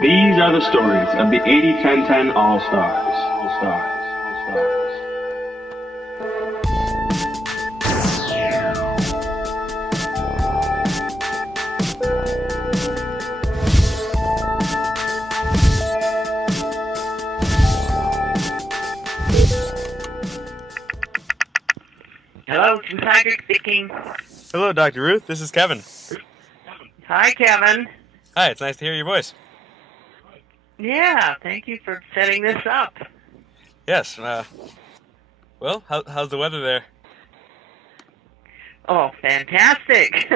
These are the stories of the 80-10-10 All-Stars. All-Stars. Hello, Ruth Heidrich speaking. Hello, Dr. Ruth. This is Kevin. Hi, Kevin. Hi, it's nice to hear your voice. Yeah, thank you for setting this up. Yes. Well, how's the weather there? Oh, fantastic.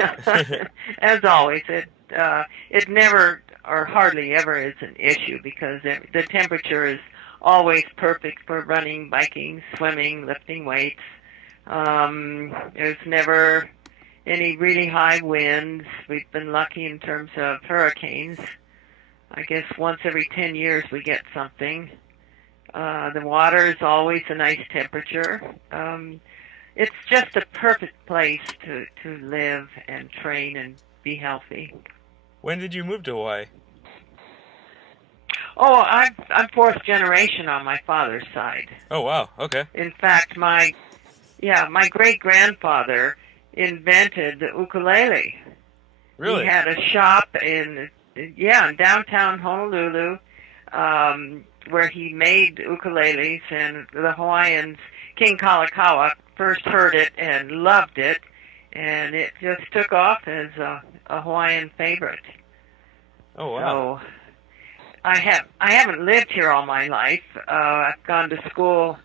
As always, it never or hardly ever is an issue because the temperature is always perfect for running, biking, swimming, lifting weights. There's never any really high winds. We've been lucky in terms of hurricanes. I guess once every 10 years we get something. The water is always a nice temperature. It's just a perfect place to live and train and be healthy. When did you move to Hawaii? Oh, I'm fourth generation on my father's side. Oh, wow. Okay. In fact, my great-grandfather invented the ukulele. Really? He had a shop in downtown Honolulu, where he made ukuleles, and the Hawaiians, King Kalakaua, first heard it and loved it, and it just took off as a Hawaiian favorite. Oh, wow. So I haven't lived here all my life. I've gone to school,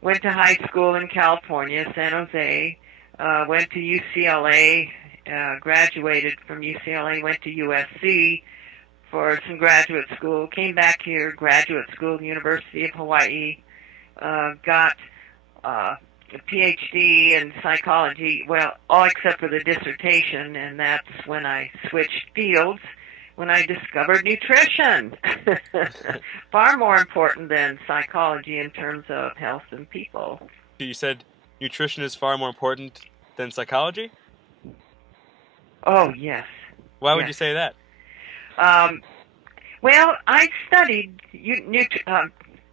went to high school in California, San Jose, went to UCLA, graduated from UCLA, went to USC for some graduate school, came back here, graduate school, University of Hawaii, got a PhD in psychology, well, all except for the dissertation, and that's when I switched fields, when I discovered nutrition. Far more important than psychology in terms of health and people. You said nutrition is far more important than psychology? Oh, yes. Why would you say that? Well, I studied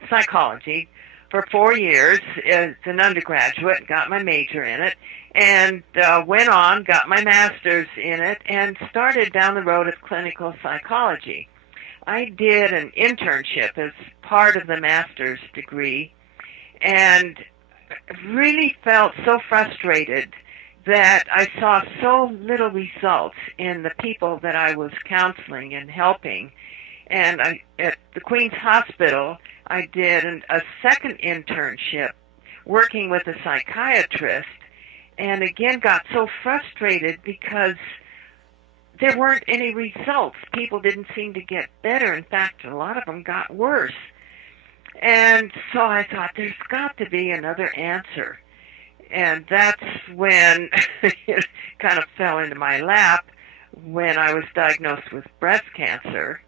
psychology for 4 years as an undergraduate, got my major in it, and went on, got my master's in it, and started down the road of clinical psychology. I did an internship as part of the master's degree, and really felt so frustrated that I saw so little results in the people that I was counseling and helping. And at the Queen's Hospital, I did a second internship working with a psychiatrist, and again got so frustrated because there weren't any results. People didn't seem to get better. In fact, a lot of them got worse. And so I thought, there's got to be another answer. And that's when it kind of fell into my lap when I was diagnosed with breast cancer.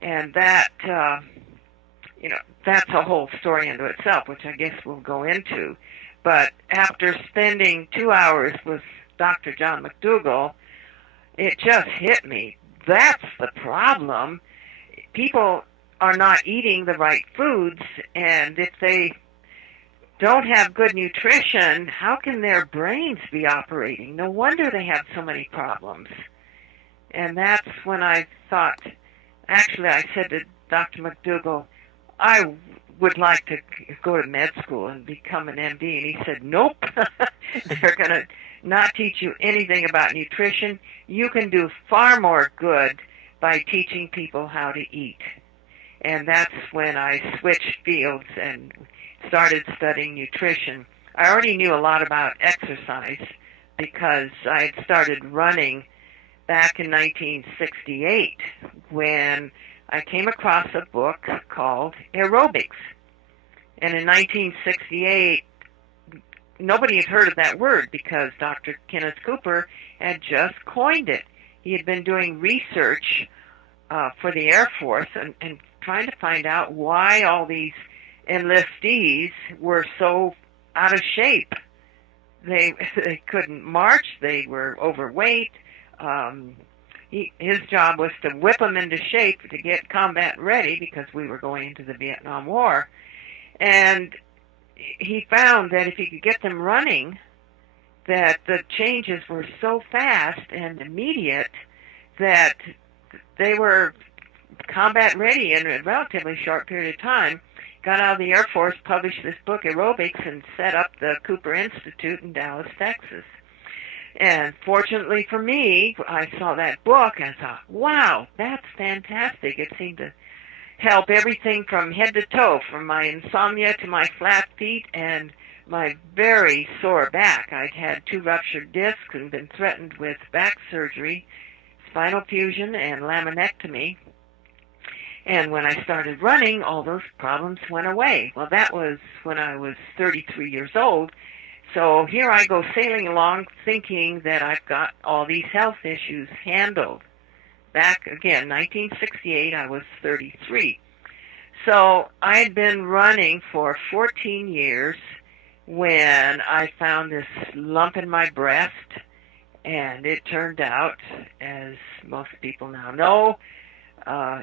And that, that's a whole story into itself, which I guess we'll go into. But after spending 2 hours with Dr. John McDougall, it just hit me. That's the problem. People are not eating the right foods, and if they don't have good nutrition, how can their brains be operating? No wonder they have so many problems. And that's when I thought, actually I said to Dr. McDougall, I would like to go to med school and become an MD. And he said, nope, they're going to not teach you anything about nutrition. You can do far more good by teaching people how to eat. And that's when I switched fields and started studying nutrition. I already knew a lot about exercise because I had started running back in 1968 when I came across a book called Aerobics. And in 1968, nobody had heard of that word because Dr. Kenneth Cooper had just coined it. He had been doing research for the Air Force and trying to find out why all these enlistees were so out of shape. They couldn't march. They were overweight. his job was to whip them into shape to get combat ready because we were going into the Vietnam War. And he found that if he could get them running, that the changes were so fast and immediate that they were combat ready in a relatively short period of time. Got out of the Air Force, published this book, Aerobics, and set up the Cooper Institute in Dallas, Texas. And fortunately for me, I saw that book and I thought, wow, that's fantastic. It seemed to help everything from head to toe, from my insomnia to my flat feet and my very sore back. I'd had 2 ruptured discs and been threatened with back surgery, spinal fusion, and laminectomy. And when I started running, all those problems went away. Well, that was when I was 33 years old. So here I go sailing along thinking that I've got all these health issues handled. Back again, 1968, I was 33. So I had been running for 14 years when I found this lump in my breast, and it turned out, as most people now know,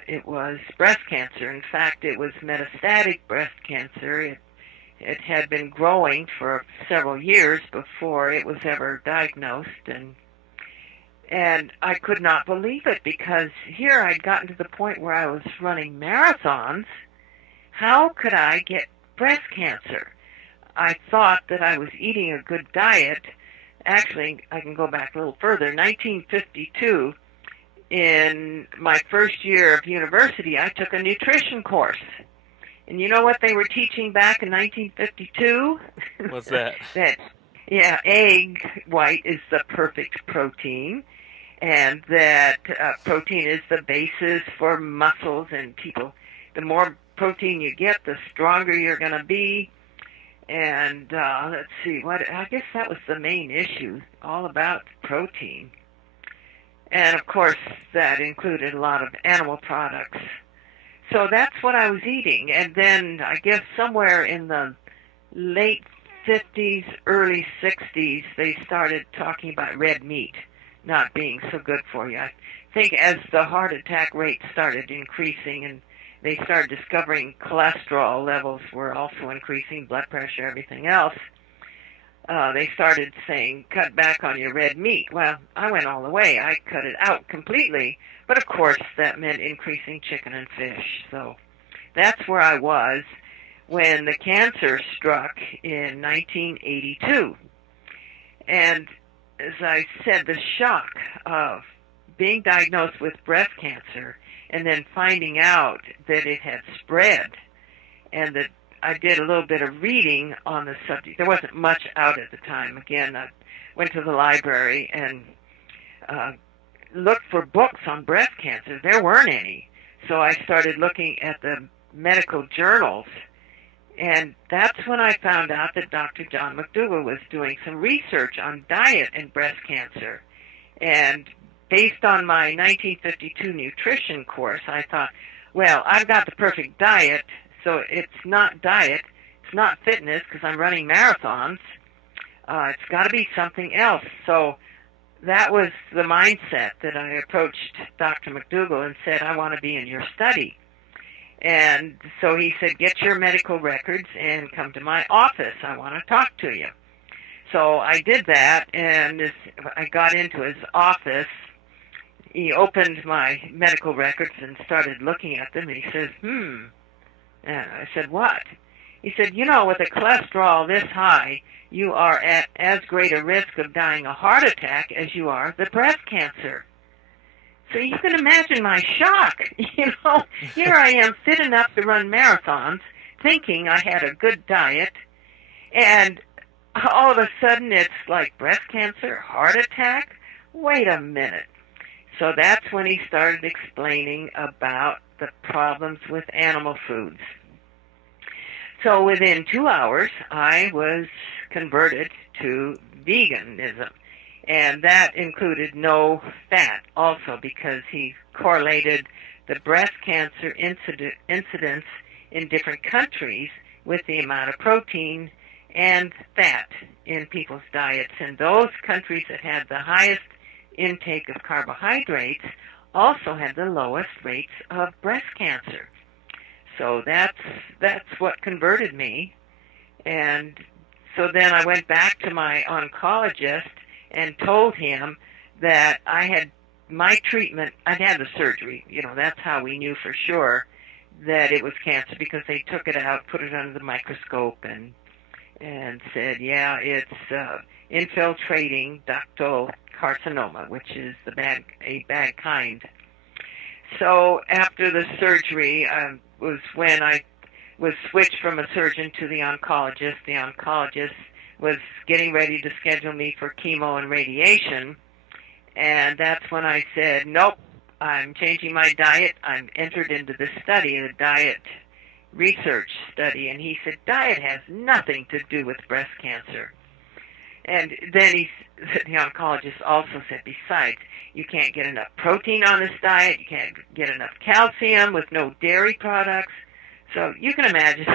it was breast cancer. In fact, it was metastatic breast cancer. It had been growing for several years before it was ever diagnosed, and I could not believe it because here I'd gotten to the point where I was running marathons. How could I get breast cancer? I thought that I was eating a good diet. Actually, I can go back a little further. 1952, in my first year of university, I took a nutrition course. And you know what they were teaching back in 1952? What's that? That egg white is the perfect protein, and that protein is the basis for muscles, and people, the more protein you get, the stronger you're going to be. And let's see, I guess that was the main issue, all about protein. And of course, that included a lot of animal products. So that's what I was eating. And then I guess somewhere in the late 50s, early 60s, they started talking about red meat not being so good for you. I think as the heart attack rate started increasing and they started discovering cholesterol levels were also increasing, blood pressure, everything else, they started saying, cut back on your red meat. Well, I went all the way. I cut it out completely. But of course, that meant increasing chicken and fish. So that's where I was when the cancer struck in 1982. And as I said, the shock of being diagnosed with breast cancer and then finding out that it had spread, and that I did a little bit of reading on the subject. There wasn't much out at the time. Again, I went to the library and looked for books on breast cancer. There weren't any. So I started looking at the medical journals, and that's when I found out that Dr. John McDougall was doing some research on diet and breast cancer. And based on my 1952 nutrition course, I thought, well, I've got the perfect diet, so it's not diet, it's not fitness because I'm running marathons. It's got to be something else. So that was the mindset that I approached Dr. McDougall and said, I want to be in your study. And so he said, get your medical records and come to my office. I want to talk to you. So I did that, and as I got into his office, he opened my medical records and started looking at them, and he says, And I said, what? He said, you know, with a cholesterol this high, you are at as great a risk of dying a heart attack as you are the breast cancer. So you can imagine my shock. You know, here I am fit enough to run marathons, thinking I had a good diet, and all of a sudden it's like breast cancer, heart attack. Wait a minute. So that's when he started explaining about the problems with animal foods. So within 2 hours, I was converted to veganism. And that included no fat also, because he correlated the breast cancer incidence in different countries with the amount of protein and fat in people's diets. And those countries that had the highest intake of carbohydrates also had the lowest rates of breast cancer. So that's what converted me. And so then I went back to my oncologist and told him that I had my treatment, I'd had the surgery, that's how we knew for sure that it was cancer, because they took it out, put it under the microscope, and said, yeah, it's infiltrating ductal carcinoma, which is a bad kind. So after the surgery was when I was switched from a surgeon to the oncologist. The oncologist was getting ready to schedule me for chemo and radiation, and that's when I said, nope, I'm changing my diet. I'm entered into this study, the diet research study, and he said, diet has nothing to do with breast cancer. And then the oncologist also said, besides, you can't get enough protein on this diet, you can't get enough calcium with no dairy products. So you can imagine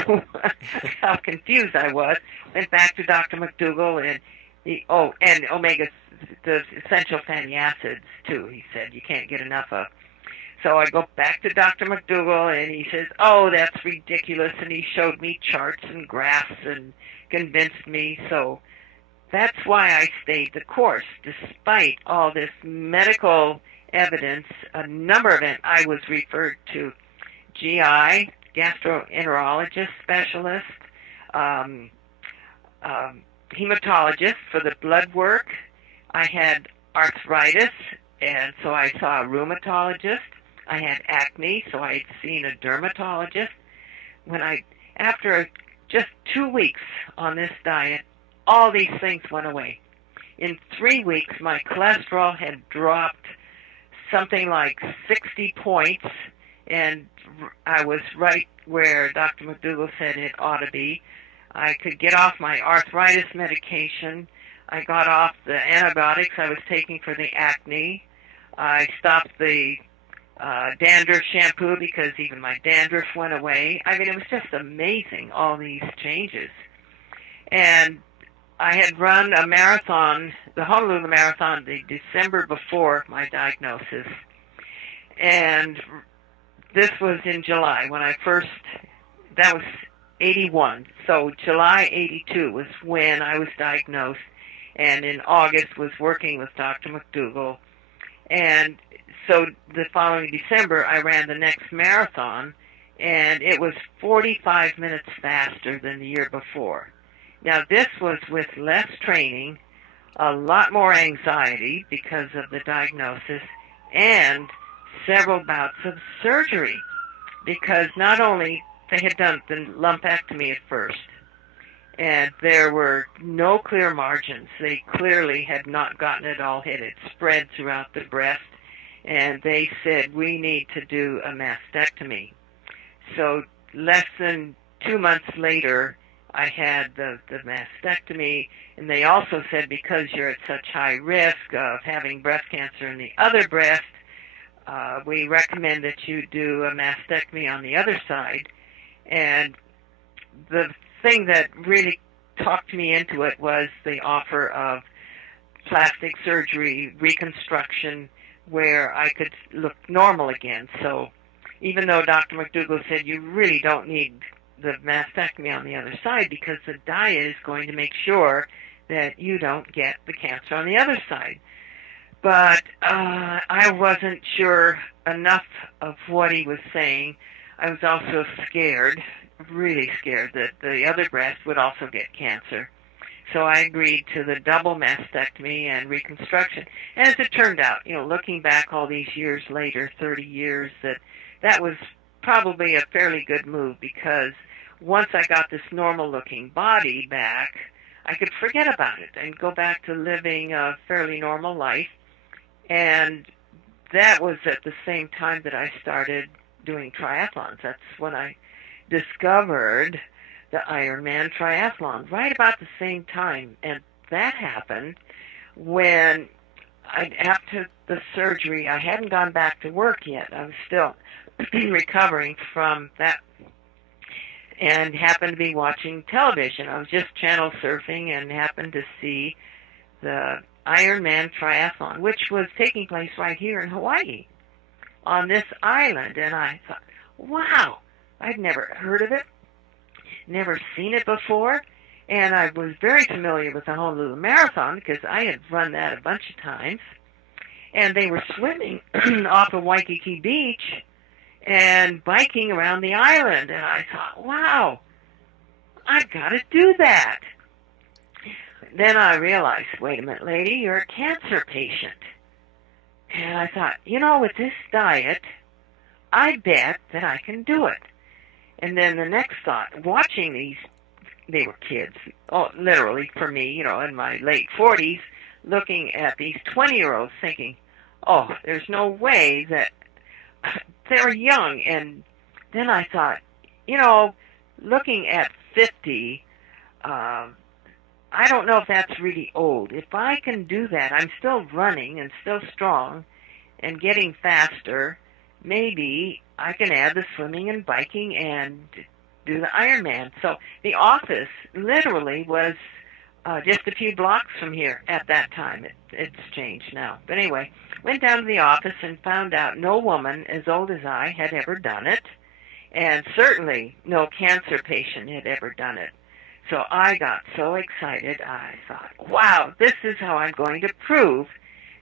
how confused I was. Went back to Dr. McDougall, and and the essential fatty acids too. He said you can't get enough of. So I go back to Dr. McDougall, and he says, oh, that's ridiculous, and he showed me charts and graphs and convinced me. So that's why I stayed the course, despite all this medical evidence. A number of it, I was referred to GI, gastroenterologist specialist, hematologist for the blood work. I had arthritis, and so I saw a rheumatologist. I had acne, so I had seen a dermatologist. After just 2 weeks on this diet, all these things went away. In 3 weeks, my cholesterol had dropped something like 60 points, and I was right where Dr. McDougall said it ought to be. I could get off my arthritis medication. I got off the antibiotics I was taking for the acne. I stopped the dandruff shampoo because even my dandruff went away. I mean, it was just amazing, all these changes. And I had run a marathon, the Honolulu Marathon, the December before my diagnosis. And this was in July when that was 81. So July 82 was when I was diagnosed, and in August was working with Dr. McDougall. And so the following December, I ran the next marathon, and it was 45 minutes faster than the year before. Now, this was with less training, a lot more anxiety because of the diagnosis, and several bouts of surgery, because not only they had done the lumpectomy at first, and there were no clear margins. They clearly had not gotten it all hit. It spread throughout the breast, and they said, we need to do a mastectomy. So less than 2 months later, I had the mastectomy, and they also said, because you're at such high risk of having breast cancer in the other breast, we recommend that you do a mastectomy on the other side. And the thing that really talked me into it was the offer of plastic surgery, reconstruction, where I could look normal again. So even though Dr. McDougall said you really don't need the mastectomy on the other side, because the diet is going to make sure that you don't get the cancer on the other side. But I wasn't sure enough of what he was saying. I was also scared, really scared, that the other breast would also get cancer. So I agreed to the double mastectomy and reconstruction. And as it turned out, looking back all these years later, 30 years, that was probably a fairly good move, because once I got this normal-looking body back, I could forget about it and go back to living a fairly normal life. And that was at the same time that I started doing triathlons. That's when I discovered the Ironman Triathlon, right about the same time. And that happened when, after the surgery, I hadn't gone back to work yet. I was still recovering from that, and happened to be watching television. I was just channel surfing and happened to see the Ironman Triathlon, which was taking place right here in Hawaii on this island. And I thought, wow, I'd never heard of it, never seen it before. And I was very familiar with the Honolulu Marathon because I had run that a bunch of times. And they were swimming off of Waikiki Beach and biking around the island. And I thought, wow, I've got to do that. Then I realized, wait a minute, lady, you're a cancer patient. And I thought, with this diet, I bet that I can do it. And then the next thought, watching these, they were kids, literally for me, in my late 40s, looking at these 20-year-olds thinking, oh, there's no way that they're young. And then I thought, looking at 50, I don't know if that's really old. If I can do that, I'm still running and still strong and getting faster. Maybe I can add the swimming and biking and do the Ironman. So the office literally was just a few blocks from here at that time. It's changed now. But anyway, went down to the office and found out no woman as old as I had ever done it, and certainly no cancer patient had ever done it. So I got so excited, I thought, wow, this is how I'm going to prove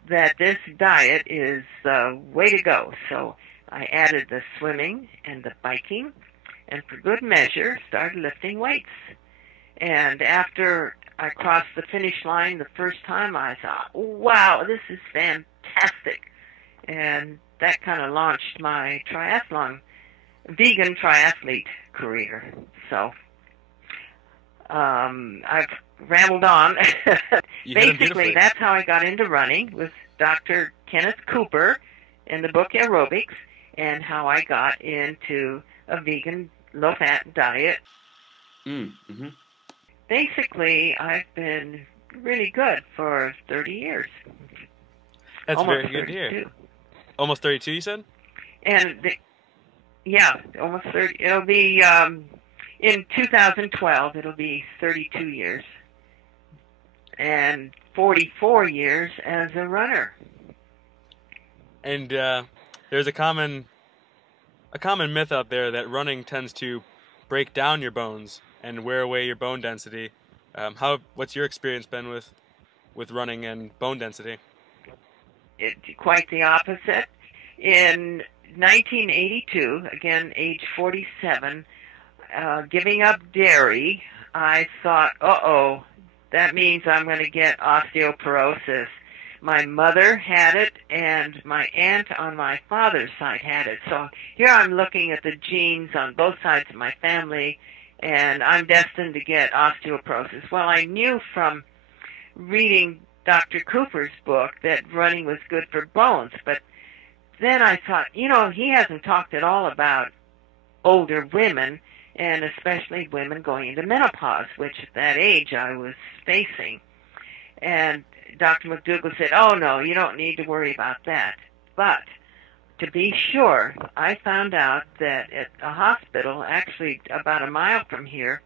that this diet is the way to go. So I added the swimming and the biking, and for good measure, started lifting weights. And after I crossed the finish line the first time, I thought, wow, this is fantastic. And that kind of launched my vegan triathlete career. So I've rambled on. Basically, that's how I got into running with Dr. Kenneth Cooper in the book Aerobics, and how I got into a vegan, low-fat diet. Mm-hmm. Basically, I've been really good for 30 years. That's almost very good to 32. hear. Almost 32, you said? And, almost 30. It'll be, in 2012, it'll be 32 years. And 44 years as a runner. And there's a common myth out there that running tends to break down your bones and wear away your bone density. What's your experience been with running and bone density? Quite the opposite. In 1982, again, age 47, giving up dairy, I thought, uh-oh, that means I'm going to get osteoporosis. My mother had it, and my aunt on my father's side had it. So here I'm looking at the genes on both sides of my family, and I'm destined to get osteoporosis. Well, I knew from reading Dr. Cooper's book that running was good for bones, but then I thought, he hasn't talked at all about older women, and especially women going into menopause, which at that age I was facing. And Dr. McDougall said, oh, no, you don't need to worry about that. But to be sure, I found out that at a hospital, actually about a mile from here,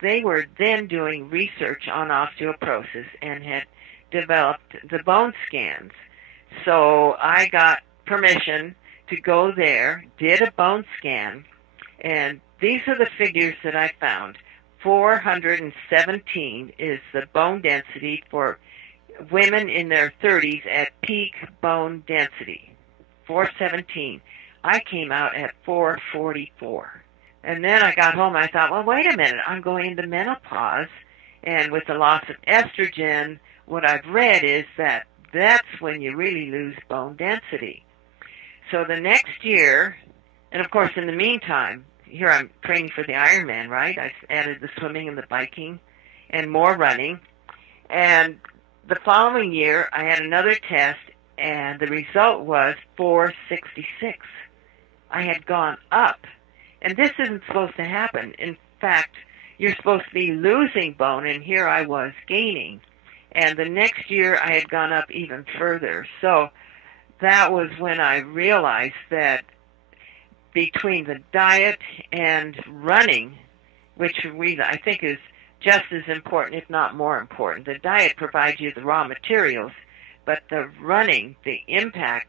they were then doing research on osteoporosis and had developed the bone scans. So I got permission to go there, did a bone scan, and these are the figures that I found. 417 is the bone density for women in their 30s at peak bone density. 417. I came out at 444. And then I got home and I thought, well, wait a minute, I'm going into menopause, and with the loss of estrogen, what I've read is that that's when you really lose bone density. So the next year, and of course in the meantime, here I'm training for the Ironman, right? I added the swimming and the biking and more running. And the following year, I had another test, and the result was 466. I had gone up. And this isn't supposed to happen. In fact, you're supposed to be losing bone, and here I was gaining. And the next year, I had gone up even further. So that was when I realized that between the diet and running, which I think is just as important, if not more important. The diet provides you the raw materials, but the running, the impact,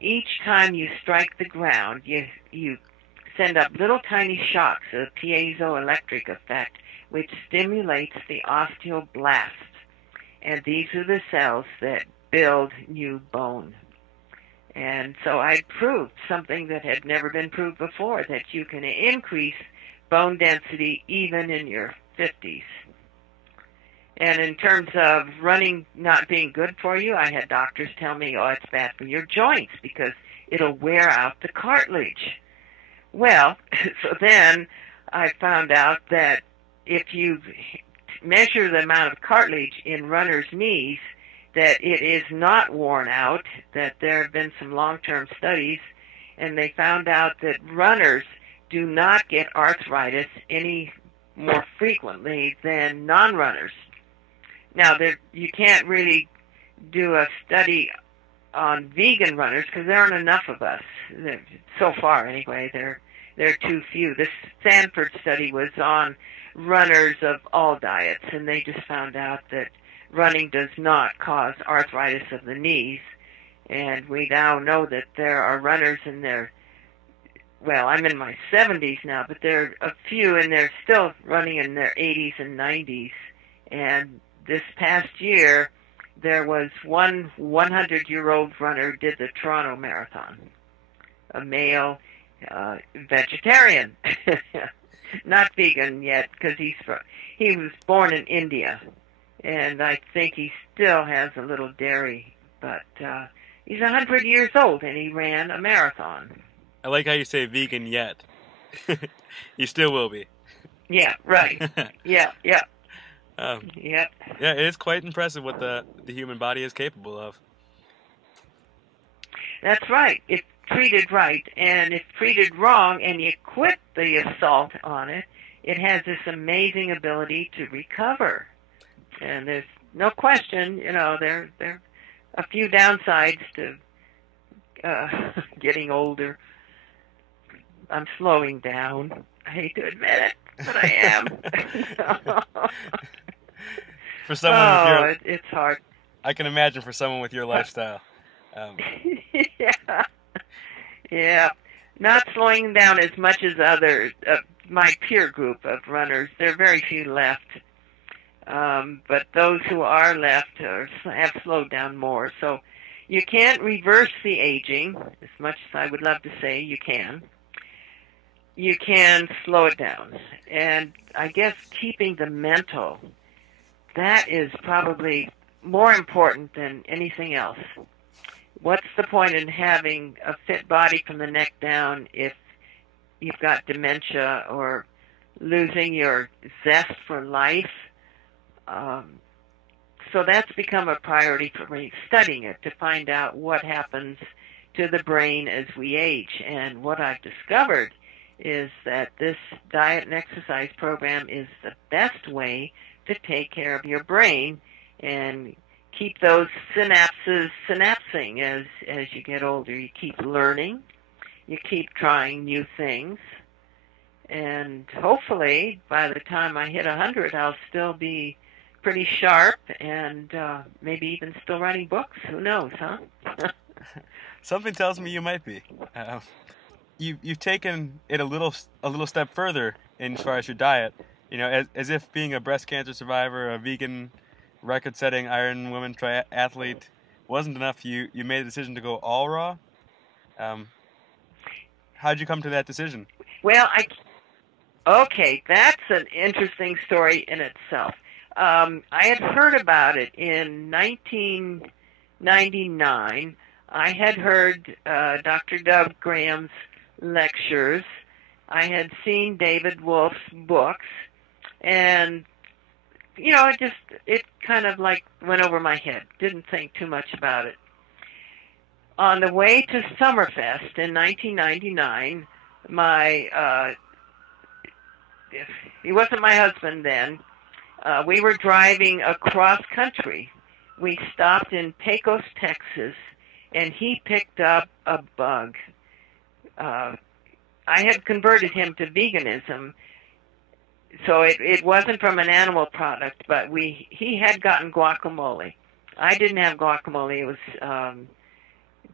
each time you strike the ground, you send up little tiny shocks, a piezoelectric effect, which stimulates the osteoblasts. And these are the cells that build new bone. And so I proved something that had never been proved before, that you can increase bone density even in your 50s. And in terms of running not being good for you, I had doctors tell me, oh, it's bad for your joints because it'll wear out the cartilage. Well, so then I found out that if you measure the amount of cartilage in runners' knees, that it is not worn out, that there have been some long-term studies, and they found out that runners do not get arthritis any more frequently than non-runners. Now, you can't really do a study on vegan runners because there aren't enough of us. So far, anyway, there are too few. This Stanford study was on runners of all diets, and they just found out that running does not cause arthritis of the knees. And we now know that there are runners in their, well, I'm in my 70s now, but there are a few, and they're still running in their 80s and 90s. And this past year, there was one 100-year-old runner did the Toronto Marathon, a male vegetarian, not vegan yet, because he was born in India, and I think he still has a little dairy, but he's 100 years old, and he ran a marathon. I like how you say vegan yet. You still will be. Yeah, right. Yeah. Yeah, it is quite impressive what the human body is capable of. That's right. If treated right, and if treated wrong and you quit the assault on it, it has this amazing ability to recover. And there's no question, there are a few downsides to getting older. I'm slowing down. I hate to admit it, but I am. For someone with your, it's hard. I can imagine for someone with your lifestyle. Yeah. Not slowing down as much as others, my peer group of runners. There are very few left. But those who are left have slowed down more. So you can't reverse the aging, as much as I would love to say you can. You can slow it down. And I guess keeping the mental, that is probably more important than anything else. What's the point in having a fit body from the neck down if you've got dementia or losing your zest for life? So that's become a priority for me, studying it to find out what happens to the brain as we age. And what I've discovered is that this diet and exercise program is the best way to take care of your brain and keep those synapses synapsing as you get older. You keep learning, you keep trying new things, and hopefully by the time I hit 100, I'll still be pretty sharp and maybe even still writing books. Who knows, huh? Something tells me you might be. You've taken it a little step further in as far as your diet. As if being a breast cancer survivor, a vegan, record-setting Ironman triathlete wasn't enough. You made the decision to go all raw. How'd you come to that decision? Well, okay, that's an interesting story in itself. I had heard about it in 1999. I had heard Dr. Doug Graham's lectures. I had seen David Wolf's books, and it kind of like went over my head. Didn't think too much about it. On the way to Summerfest in 1999, he wasn't my husband then. We were driving across country. We stopped in Pecos, Texas, and he picked up a bug. I had converted him to veganism, So it wasn't from an animal product, but he had gotten guacamole. I didn't have guacamole. It was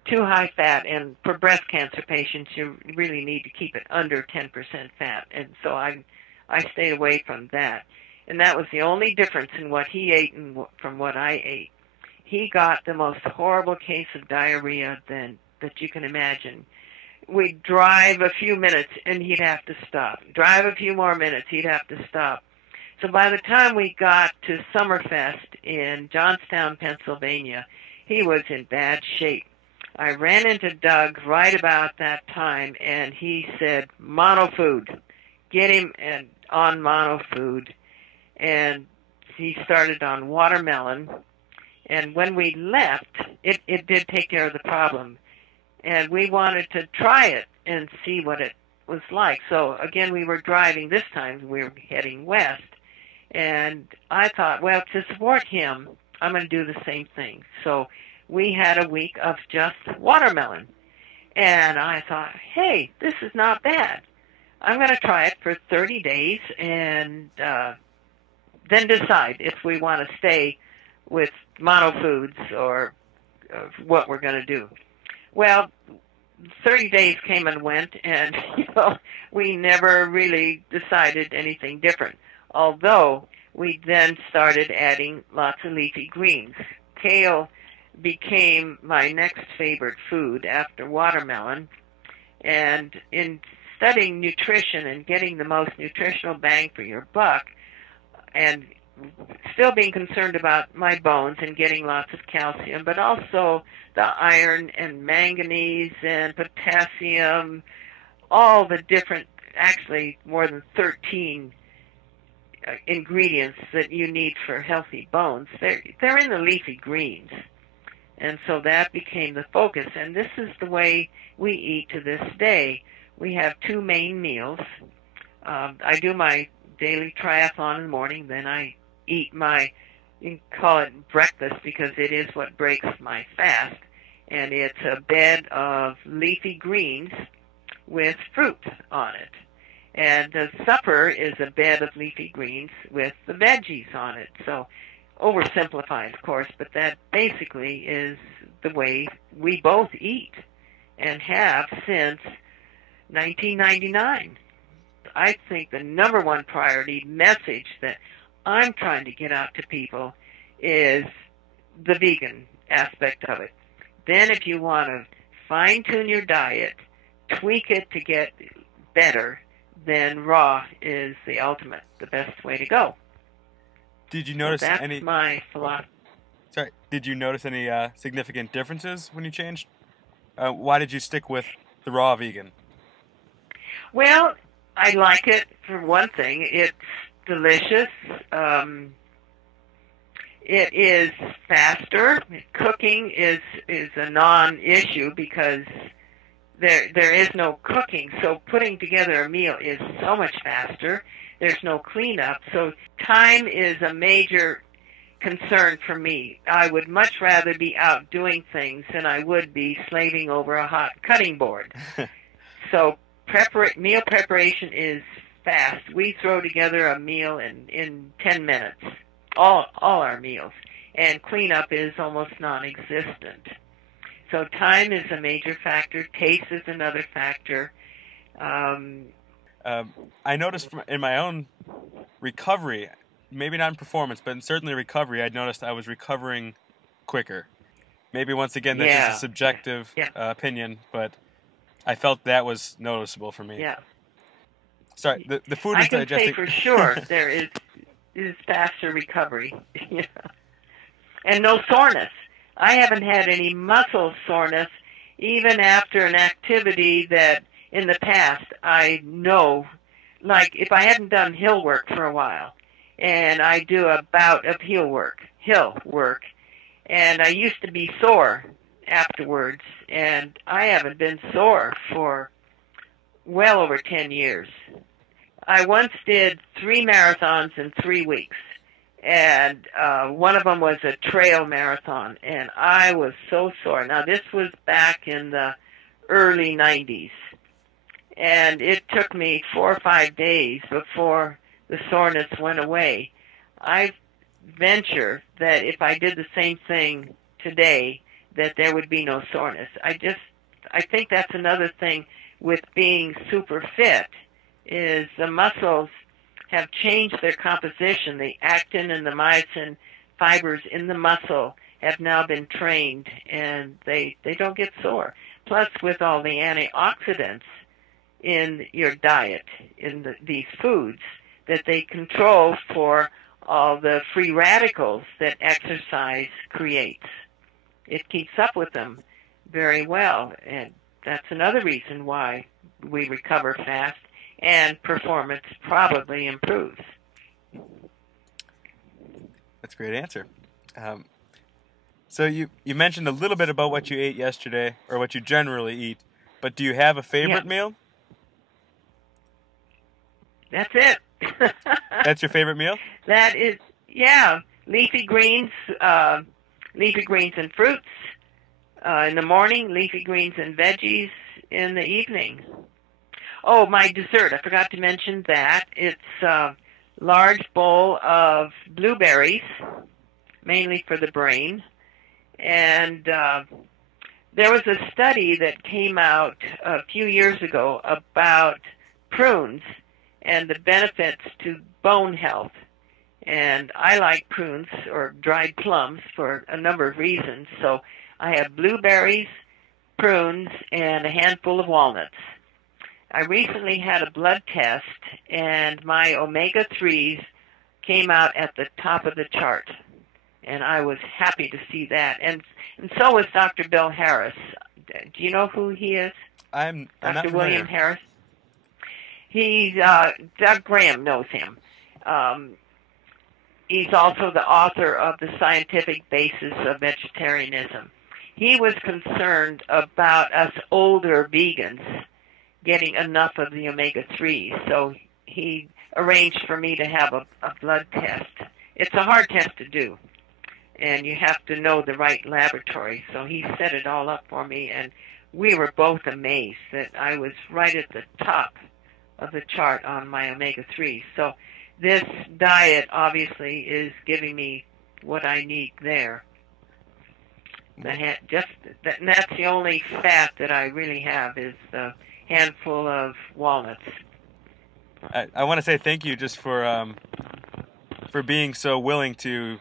too high fat, and for breast cancer patients, you really need to keep it under 10% fat. And so I stayed away from that. And that was the only difference in what he ate and from what I ate. He got the most horrible case of diarrhea that you can imagine. We'd drive a few minutes and he'd have to stop. Drive a few more minutes, he'd have to stop. So by the time we got to Summerfest in Johnstown, Pennsylvania, he was in bad shape. I ran into Doug right about that time, and he said, mono food. Get him on mono food. And he started on watermelon. And when we left, it did take care of the problem. And we wanted to try it and see what it was like. So, again, we were driving. This time we were heading west. And I thought, well, to support him, I'm going to do the same thing. So we had a week of just watermelon. And I thought, hey, this is not bad. I'm going to try it for 30 days and then decide if we want to stay with mono foods or what we're going to do. Well, 30 days came and went, and we never really decided anything different, although we then started adding lots of leafy greens. Kale became my next favorite food after watermelon, and in studying nutrition and getting the most nutritional bang for your buck, and still being concerned about my bones and getting lots of calcium, but also the iron and manganese and potassium, all the different, actually more than 13 ingredients that you need for healthy bones. They're in the leafy greens. And so that became the focus. And this is the way we eat to this day. We have two main meals. I do my daily triathlon in the morning, then I eat my, you can call it breakfast because it is what breaks my fast, and it's a bed of leafy greens with fruit on it. And the supper is a bed of leafy greens with the veggies on it. So oversimplified, of course, but that basically is the way we both eat and have since 1999. I think the number one priority message that I'm trying to get out to people is the vegan aspect of it. Then if you want to fine-tune your diet, tweak it to get better, then raw is the ultimate, the best way to go. Did you notice That's any? my philosophy. Sorry. Did you notice any significant differences when you changed? Why did you stick with the raw vegan? Well, I like it for one thing. It's delicious. It is faster. Cooking is a non-issue because there is no cooking. So putting together a meal is so much faster. There's no cleanup. So time is a major concern for me. I would much rather be out doing things than I would be slaving over a hot cutting board. So meal preparation is fast. We throw together a meal in 10 minutes, all our meals, and cleanup is almost non-existent. So time is a major factor. Taste is another factor. I noticed in my own recovery, maybe not in performance, but in certainly recovery, I noticed I was recovering quicker. Maybe once again, that's just a subjective opinion, but I felt that was noticeable for me. Yeah. Sorry, the food is digesting. I can say for sure there is faster recovery. Yeah. And no soreness. I haven't had any muscle soreness even after an activity that in the past I know, like if I hadn't done hill work for a while, and I do a bout of hill work, and I used to be sore afterwards, and I haven't been sore for well over 10 years. I once did 3 marathons in 3 weeks, and one of them was a trail marathon, and I was so sore. Now, this was back in the early 90s, and it took me 4 or 5 days before the soreness went away. I venture that if I did the same thing today, that there would be no soreness. I think that's another thing with being super fit, is the muscles have changed their composition. The actin and the myosin fibers in the muscle have now been trained, and they don't get sore. Plus, with all the antioxidants in your diet, in these foods, that they control for all the free radicals that exercise creates. It keeps up with them very well, and that's another reason why we recover fast and performance probably improves. That's a great answer. So you mentioned a little bit about what you ate yesterday, or what you generally eat, but do you have a favorite meal? That's it. That's your favorite meal? That is, leafy greens and fruits in the morning, leafy greens and veggies in the evening. Oh, my dessert, I forgot to mention that. It's a large bowl of blueberries, mainly for the brain. And there was a study that came out a few years ago about prunes and the benefits to bone health. And I like prunes or dried plums for a number of reasons. So I have blueberries, prunes, and a handful of walnuts. I recently had a blood test, and my omega-3s came out at the top of the chart. And I was happy to see that. And so was Dr. Bill Harris. Do you know who he is? I'm not Dr. familiar. William Harris. He's, Doug Graham knows him. He's also the author of The Scientific Basis of Vegetarianism. He was concerned about us older vegans getting enough of the omega-3s, so he arranged for me to have a blood test. It's a hard test to do, and you have to know the right laboratory, so he set it all up for me, and we were both amazed that I was right at the top of the chart on my omega-3s. So this diet obviously is giving me what I need there. And that's the only fat that I really have is the handful of walnuts. I want to say thank you just for being so willing to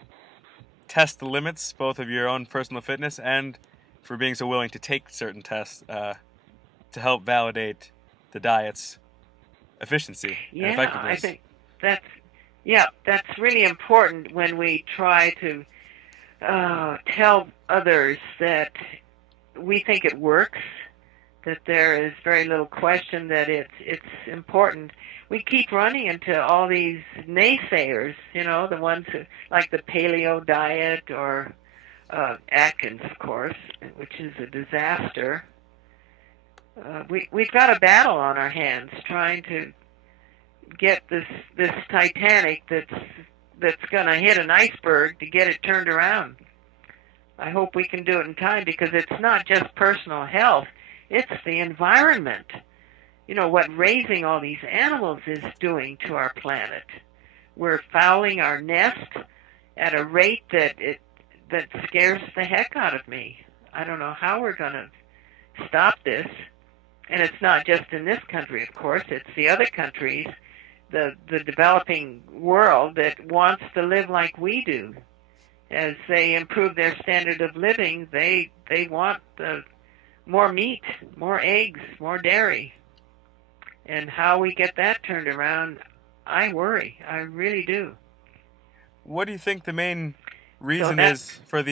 test the limits, both of your own personal fitness, and for being so willing to take certain tests to help validate the diet's efficiency and effectiveness. I think that's really important when we try to tell others that we think it works, that there is very little question that it's important. We keep running into all these naysayers, the ones who like the paleo diet or Atkins, of course, which is a disaster. We've got a battle on our hands trying to get this Titanic that's going to hit an iceberg to get it turned around. I hope we can do it in time, because it's not just personal health, it's the environment. What raising all these animals is doing to our planet. We're fouling our nest at a rate that scares the heck out of me. I don't know how we're going to stop this. And it's not just in this country, of course, it's the other countries, the developing world that wants to live like we do. As they improve their standard of living, they want more meat, more eggs, more dairy. And how we get that turned around, I worry. I really do. What do you think the main reason is for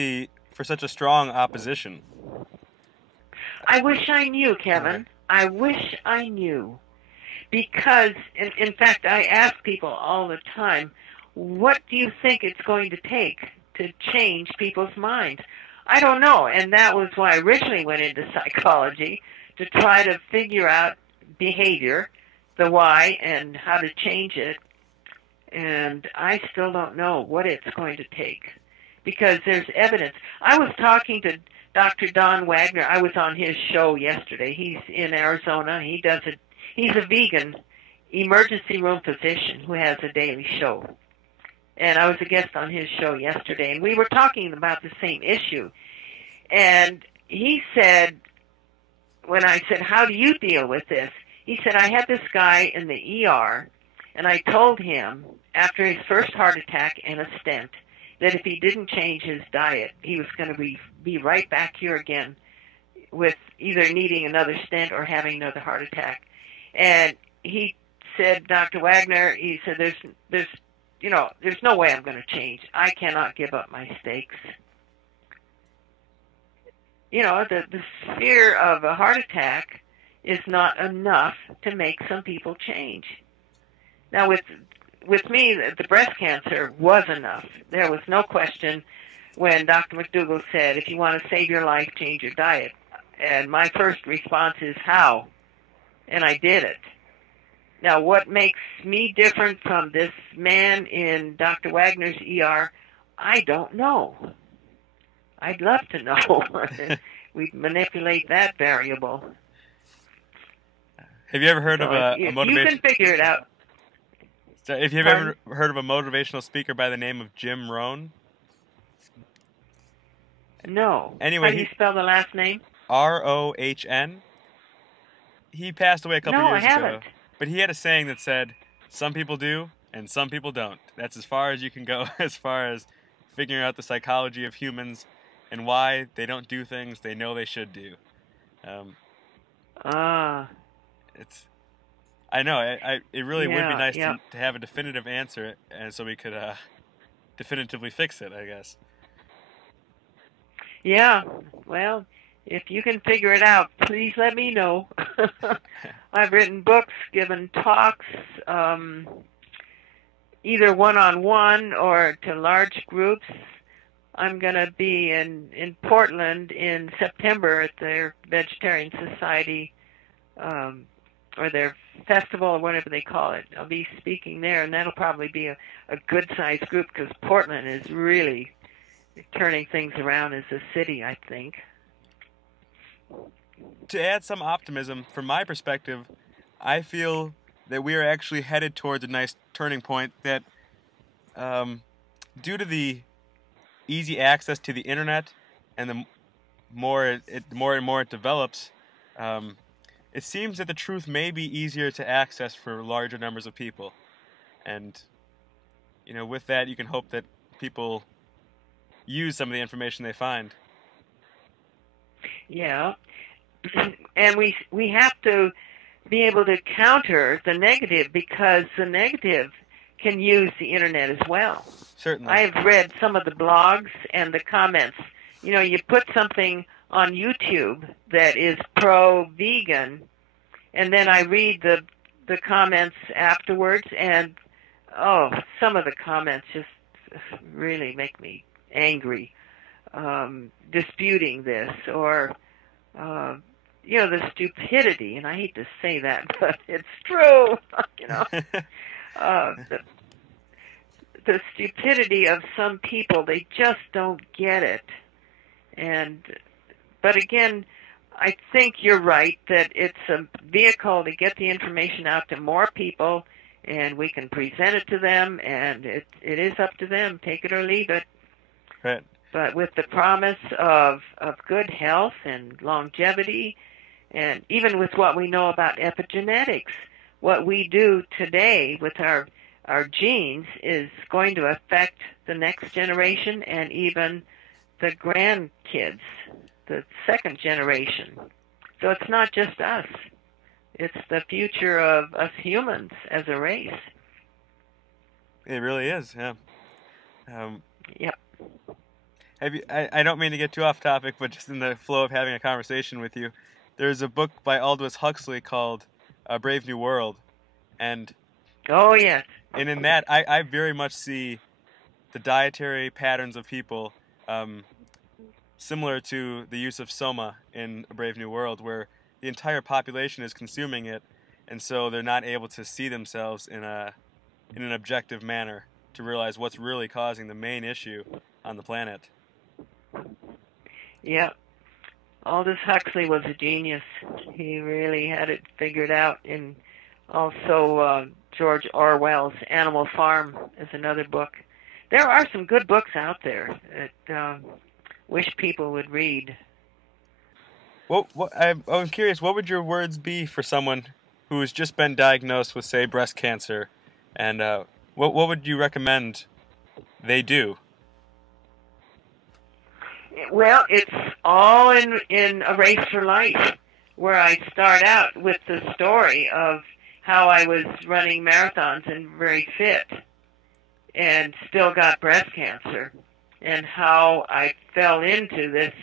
such a strong opposition? I wish I knew, Kevin. I wish I knew. Because, in fact, I ask people all the time, what do you think it's going to take to change people's minds? I don't know, and that was why I originally went into psychology, to try to figure out behavior, the why, and how to change it. And I still don't know what it's going to take, because there's evidence. I was talking to Dr. Don Wagner. I was on his show yesterday. He's in Arizona. He's a vegan emergency room physician who has a daily show. And I was a guest on his show yesterday, and we were talking about the same issue. And he said, when I said, how do you deal with this? He said, I had this guy in the ER, and I told him after his first heart attack and a stent that if he didn't change his diet, he was going to be right back here again with either needing another stent or having another heart attack. And he said, Dr. Wagner, he said, there's no way I'm going to change. I cannot give up my steaks. The fear of a heart attack is not enough to make some people change. Now, with me, the breast cancer was enough. There was no question when Dr. McDougall said, if you want to save your life, change your diet. And my first response is, how? And I did it. Now, what makes me different from this man in Dr. Wagner's ER, I don't know. I'd love to know. We'd manipulate that variable. Have you ever heard of a motivation? You can figure it out. So, if you've ever heard of a motivational speaker by the name of Jim Rohn? No. Anyway, how do you spell the last name? Rohn. He passed away a couple years I haven't. ago. But he had a saying that said, some people do and some people don't. That's as far as you can go as far as figuring out the psychology of humans and why they don't do things they know they should do. I know, it really would be nice to have a definitive answer, and so we could definitively fix it, I guess. Yeah, well, if you can figure it out, please let me know. I've written books, given talks, either one-on-one or to large groups. I'm going to be in Portland in September at their Vegetarian Society, or their festival, or whatever they call it. I'll be speaking there, and that'll probably be a good-sized group, because Portland is really turning things around as a city, I think. To add some optimism, from my perspective, I feel that we are actually headed towards a nice turning point that, due to the easy access to the internet and the more and more it develops, it seems that the truth may be easier to access for larger numbers of people. And, with that, you can hope that people use some of the information they find. Yeah. And we have to be able to counter the negative, because the negative can use the internet as well. Certainly. I've read some of the blogs and the comments. You put something on YouTube that is pro-vegan, and then I read the comments afterwards, and some of the comments just really make me angry, disputing this, or the stupidity, and I hate to say that, but it's true, the stupidity of some people. They just don't get it. But again, I think you're right that it's a vehicle to get the information out to more people, and we can present it to them, and it is up to them, take it or leave it. Right. But with the promise of good health and longevity, and even with what we know about epigenetics, what we do today with our genes is going to affect the next generation and even the grandkids, the second generation. So it's not just us. It's the future of us humans as a race. It really is, yeah. Yep. I don't mean to get too off topic, but just in the flow of having a conversation with you, there's a book by Aldous Huxley called A Brave New World. And oh, yes. And in that, I very much see the dietary patterns of people similar to the use of soma in A Brave New World, where the entire population is consuming it, and so they're not able to see themselves in an objective manner to realize what's really causing the main issue on the planet. Yeah. Aldous Huxley was a genius. He really had it figured out Also, George Orwell's Animal Farm is another book. There are some good books out there that wish people would read. I'm curious, what would your words be for someone who has just been diagnosed with, say, breast cancer, and what would you recommend they do? Well, it's all in A Race for Life, where I start out with the story of how I was running marathons and very fit and still got breast cancer, and how I fell into this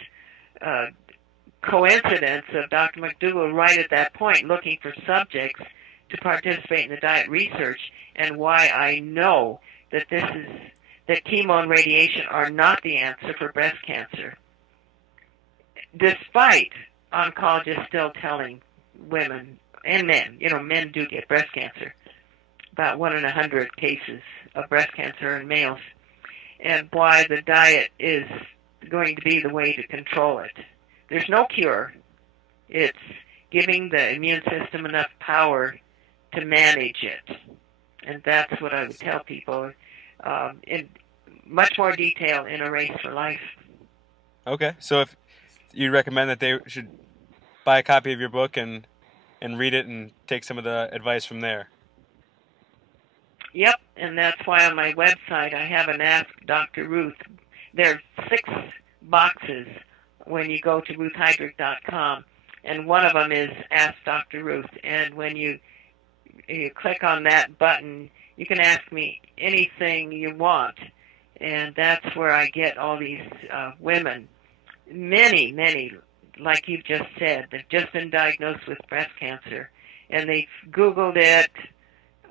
coincidence of Dr. McDougall right at that point looking for subjects to participate in the diet research, and why I know that that chemo and radiation are not the answer for breast cancer, despite oncologists still telling women and men, men do get breast cancer, about 1 in 100 cases of breast cancer in males, and why the diet is going to be the way to control it. There's no cure. It's giving the immune system enough power to manage it. And that's what I would tell people in much more detail in A Race for Life. Okay, so if you recommend that they should buy a copy of your book and read it and take some of the advice from there. Yep, and that's why on my website I have an Ask Dr. Ruth. There are 6 boxes when you go to ruthheidrich.com, and one of them is Ask Dr. Ruth. And when you click on that button, you can ask me anything you want, and that's where I get all these women, many, like you've just said, they've just been diagnosed with breast cancer, and they've Googled it,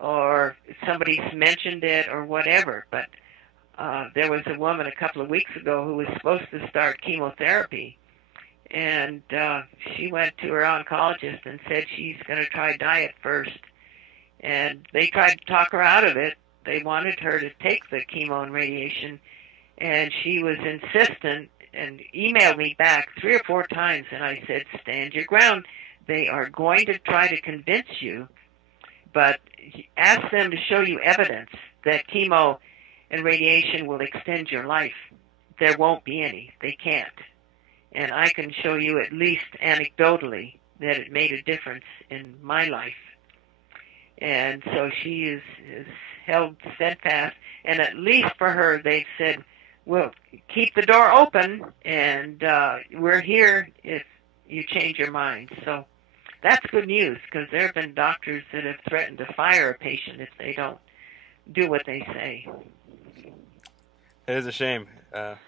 or somebody's mentioned it, or whatever. But there was a woman a couple of weeks ago who was supposed to start chemotherapy, and she went to her oncologist and said she's going to try diet first. And they tried to talk her out of it. They wanted her to take the chemo and radiation, and she was insistent and emailed me back 3 or 4 times, and I said, stand your ground. They are going to try to convince you, but ask them to show you evidence that chemo and radiation will extend your life. There won't be any. They can't. And I can show you at least anecdotally that it made a difference in my life. And so she is held steadfast, and at least for her they've said, well, keep the door open, and we're here if you change your mind. So that's good news, because there have been doctors that have threatened to fire a patient if they don't do what they say. It is a shame. There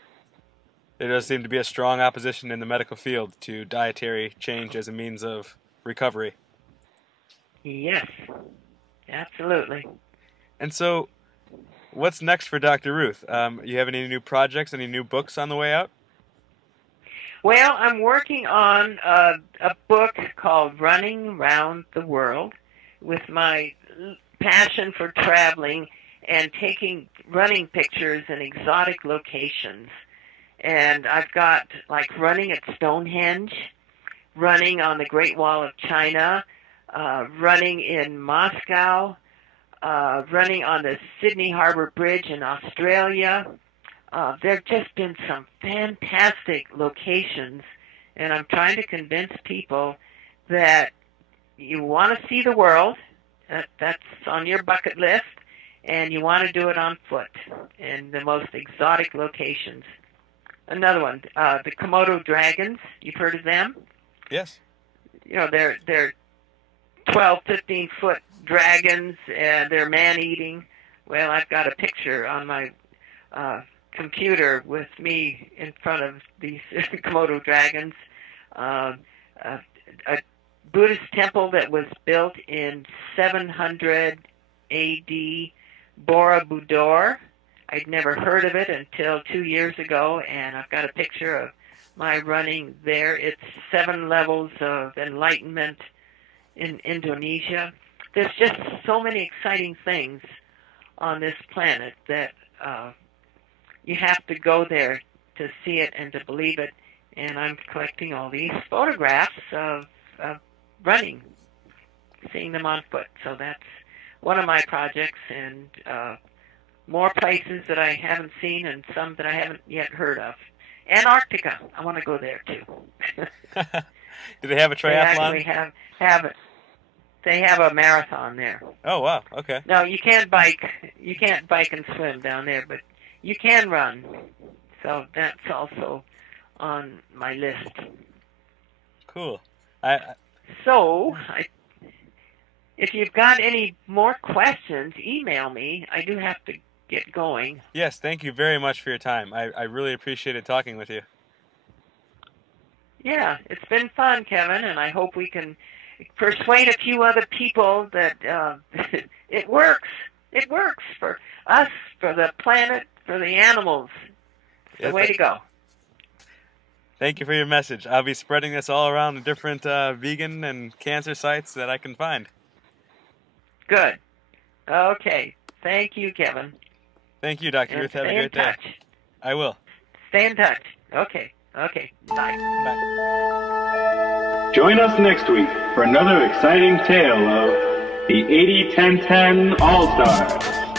does seem to be a strong opposition in the medical field to dietary change as a means of recovery. Yes, absolutely. And so, what's next for Dr. Ruth? You have any new projects, any new books on the way out? Well, I'm working on a book called Running Round the World, with my passion for traveling and taking running pictures in exotic locations. And I've got, like, running at Stonehenge, running on the Great Wall of China, running in Moscow, running on the Sydney Harbour Bridge in Australia. There have just been some fantastic locations, and I'm trying to convince people that you want to see the world, that's on your bucket list, and you want to do it on foot in the most exotic locations. Another one, the Komodo Dragons, you've heard of them? Yes. They're 12, 15-foot dragons, and they're man-eating. Well, I've got a picture on my computer with me in front of these Komodo dragons. A Buddhist temple that was built in 700 A.D., Borobudur. I'd never heard of it until 2 years ago, and I've got a picture of my running there. It's 7 levels of enlightenment in Indonesia. There's just so many exciting things on this planet that you have to go there to see it and to believe it. And I'm collecting all these photographs of running. seeing them on foot. So that's one of my projects, and more places that I haven't seen and some that I haven't yet heard of. Antarctica, I want to go there too. Do they have a triathlon? They actually have it. They have a marathon there. Oh wow, okay. No, you can't bike. You can't bike and swim down there, but you can run. So that's also on my list. Cool. If you've got any more questions, email me. I do have to get going. Yes, thank you very much for your time. I really appreciated talking with you. Yeah, it's been fun, Kevin, and I hope we can persuade a few other people that it works. It works for us, for the planet, for the animals. It's the way to go. Thank you for your message. I'll be spreading this all around the different vegan and cancer sites that I can find. Good. Okay. Thank you, Kevin. Thank you, Dr. Ruth. Have a great day. Stay in touch. I will. Stay in touch. Okay. Okay. Bye. Bye. Join us next week for another exciting tale of the 80-10-10 All-Stars.